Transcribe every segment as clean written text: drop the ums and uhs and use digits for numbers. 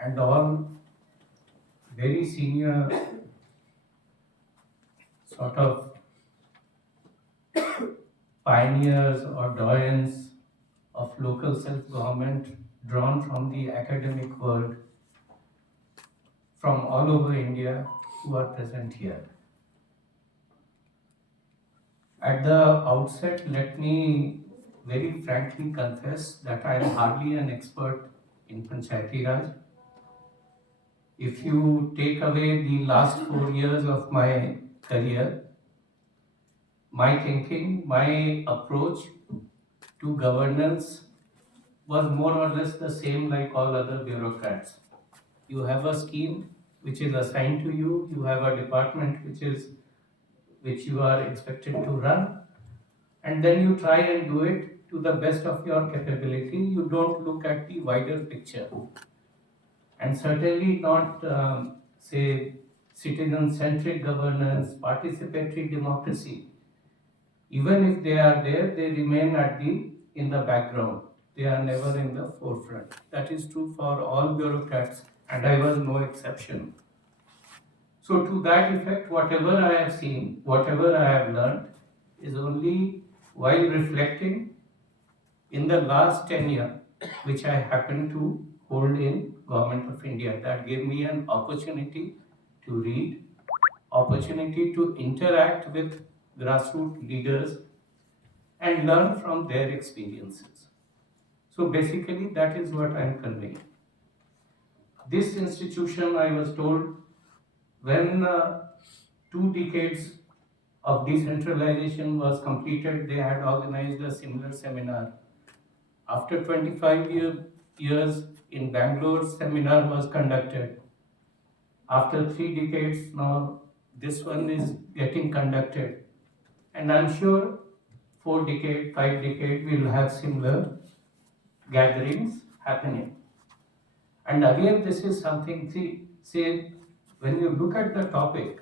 and all very senior sort of pioneers or doyens of local self-government drawn from the academic world from all over India who are present here. At the outset, let me very frankly confess that I am hardly an expert in Panchayati Raj. If you take away the last 4 years of my career, my thinking, my approach to governance was more or less the same like all other bureaucrats. You have a scheme which is assigned to you, you have a department which you are expected to run, and then you try and do it to the best of your capability. You don't look at the wider picture, and certainly not say citizen-centric governance, participatory democracy. Even if they are there, they remain in the background. They are never in the forefront. That is true for all bureaucrats, and I was no exception. So to that effect, whatever I have seen, whatever I have learned, is only while reflecting in the last tenure, which I happened to hold in Government of India. That gave me an opportunity to read, opportunity to interact with grassroots leaders and learn from their experiences. So basically, that is what I am conveying. This institution, I was told, when 2 decades of decentralization was completed, they had organized a similar seminar. After 25 years in Bangalore, seminar was conducted. After 3 decades, now this one is getting conducted. And I'm sure 4 decades, 5 decades, we'll have similar gatherings happening. And again, this is something, say, when you look at the topic,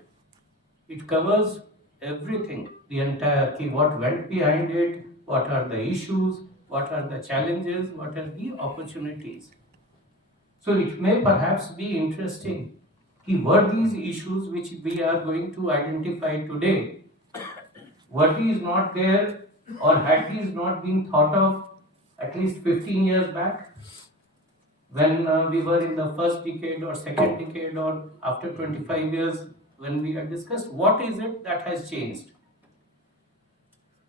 it covers everything, the entire key, what went behind it, what are the issues, what are the challenges, what are the opportunities. So it may perhaps be interesting, were these issues which we are going to identify today, were these not there, or had these not been thought of at least 15 years back, when we were in the first decade or second decade, or after 25 years when we had discussed, what is it that has changed?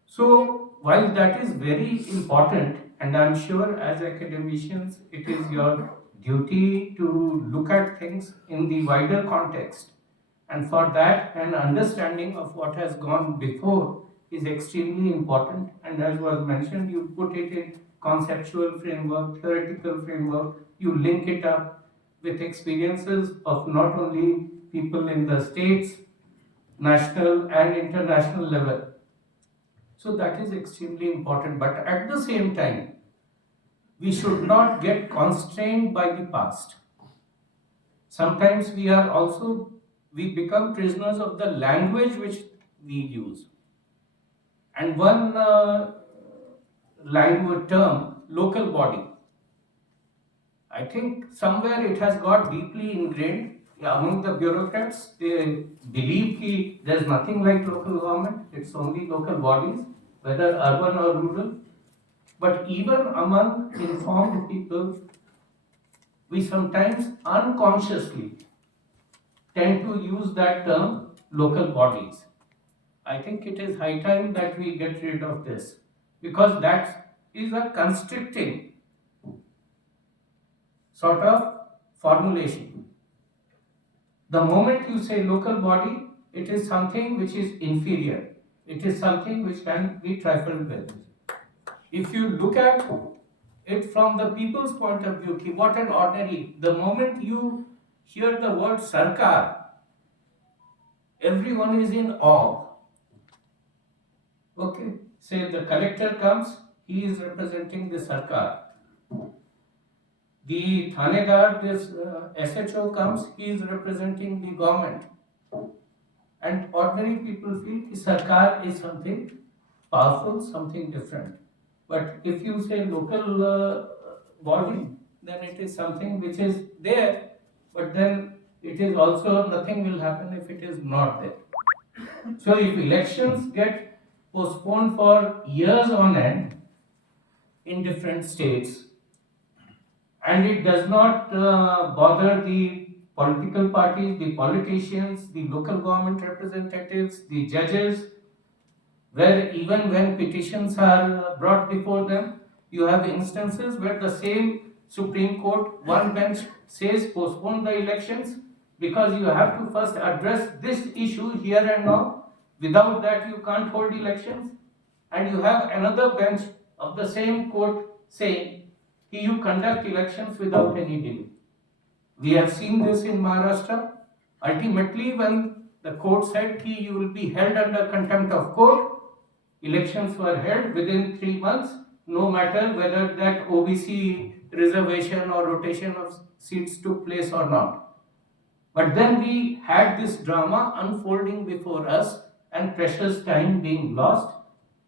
So while that is very important, and I'm sure as academicians it is your duty to look at things in the wider context, and for that an understanding of what has gone before is extremely important. And as was mentioned, you put it in conceptual framework, theoretical framework, you link it up with experiences of not only people in the states, national and international level. So that is extremely important. But at the same time, we should not get constrained by the past. Sometimes we become prisoners of the language which we use. And one language term, local body, I think somewhere it has got deeply ingrained among the bureaucrats. They believe that there's nothing like local government, it's only local bodies, whether urban or rural. But even among informed people, we sometimes unconsciously tend to use that term, local bodies. I think it is high time that we get rid of this, because that is a constricting sort of formulation. The moment you say local body, it is something which is inferior. It is something which can be trifled with. If you look at it from the people's point of view, what an ordinary, the moment you hear the word Sarkar, everyone is in awe. Okay, say the collector comes, he is representing the Sarkar. The Thanedar, this SHO comes, he is representing the government. And ordinary people feel that Sarkar is something powerful, something different. But if you say local body, then it is something which is there, but then it is also nothing will happen if it is not there. So if elections get postponed for years on end in different states, and it does not bother the political parties, the politicians, the local government representatives, the judges, where even when petitions are brought before them, you have instances where the same Supreme Court, one bench says postpone the elections because you have to first address this issue here and now. Without that, you can't hold elections. And you have another bench of the same court saying you conduct elections without any delay. We have seen this in Maharashtra. Ultimately, when the court said you will be held under contempt of court, elections were held within 3 months, no matter whether that OBC reservation or rotation of seats took place or not. But then we had this drama unfolding before us and precious time being lost.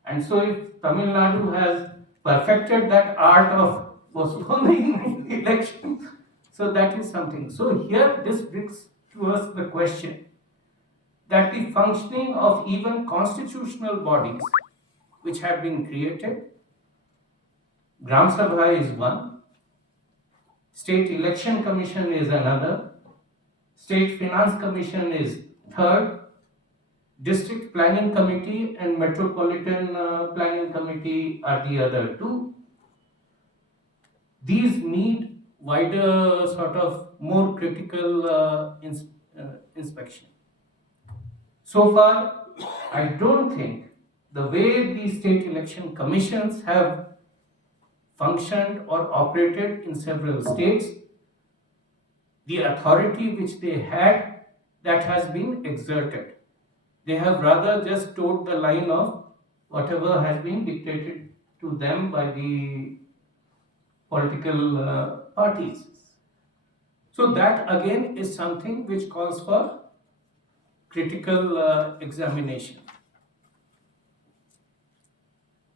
And so, if Tamil Nadu has perfected that art of postponing elections, so that is something. So, here this brings to us the question that the functioning of even constitutional bodies which have been created, Gram Sabha is one, State Election Commission is another, State Finance Commission is third, District Planning Committee and Metropolitan Planning Committee are the other two. These need wider sort of more critical inspection. So far, I don't think the way the state election commissions have functioned or operated in several states, the authority which they had, that has been exerted. They have rather just towed the line of whatever has been dictated to them by the political parties. So that again is something which calls for critical examination.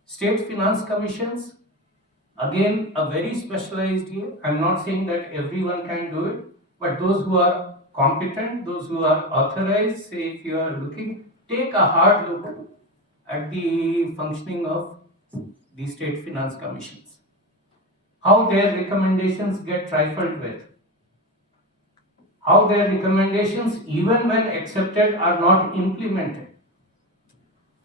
State finance commissions, again a very specialized year. I'm not saying that everyone can do it, but those who are competent, those who are authorized, say if you are looking, take a hard look at the functioning of the state finance commissions. How their recommendations get trifled with. How their recommendations, even when accepted, are not implemented.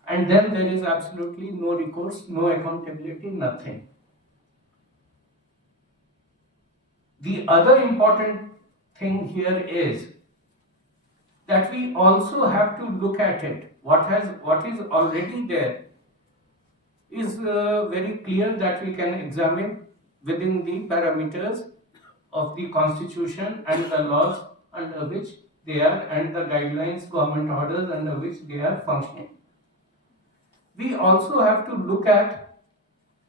And then there is absolutely no recourse, no accountability, nothing. The other important thing here is that we also have to look at it. What is already there is very clear that we can examine within the parameters of the constitution and the laws under which they are, and the guidelines, government orders under which they are functioning. We also have to look at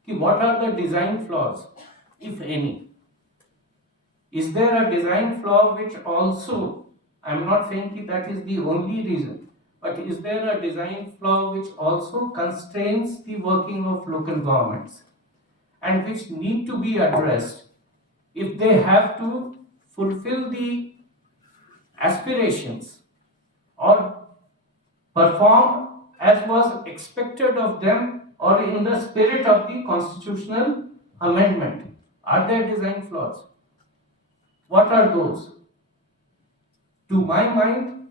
what are the design flaws, if any. Is there a design flaw which also, I'm not saying that is the only reason, but is there a design flaw which also constrains the working of local governments and which need to be addressed if they have to fulfill the aspirations or perform as was expected of them or in the spirit of the constitutional amendment? Are there design flaws? What are those? To my mind,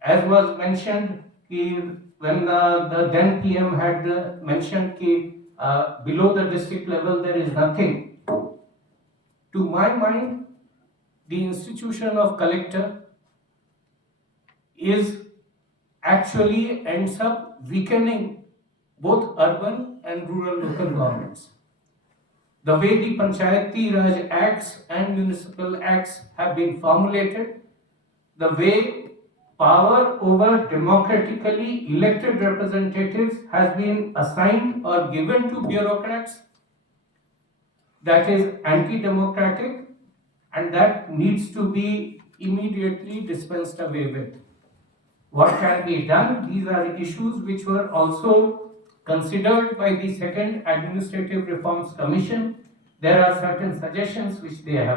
as was mentioned, when the then PM had mentioned below the district level there is nothing. To my mind, the institution of collector actually ends up weakening both urban and rural local governments. The way the Panchayati Raj Acts and Municipal Acts have been formulated, the way power over democratically elected representatives has been assigned or given to bureaucrats, that is anti-democratic, and that needs to be immediately dispensed away with. What can be done? These are issues which were also considered by the Second Administrative Reforms Commission. there are certain suggestions which they have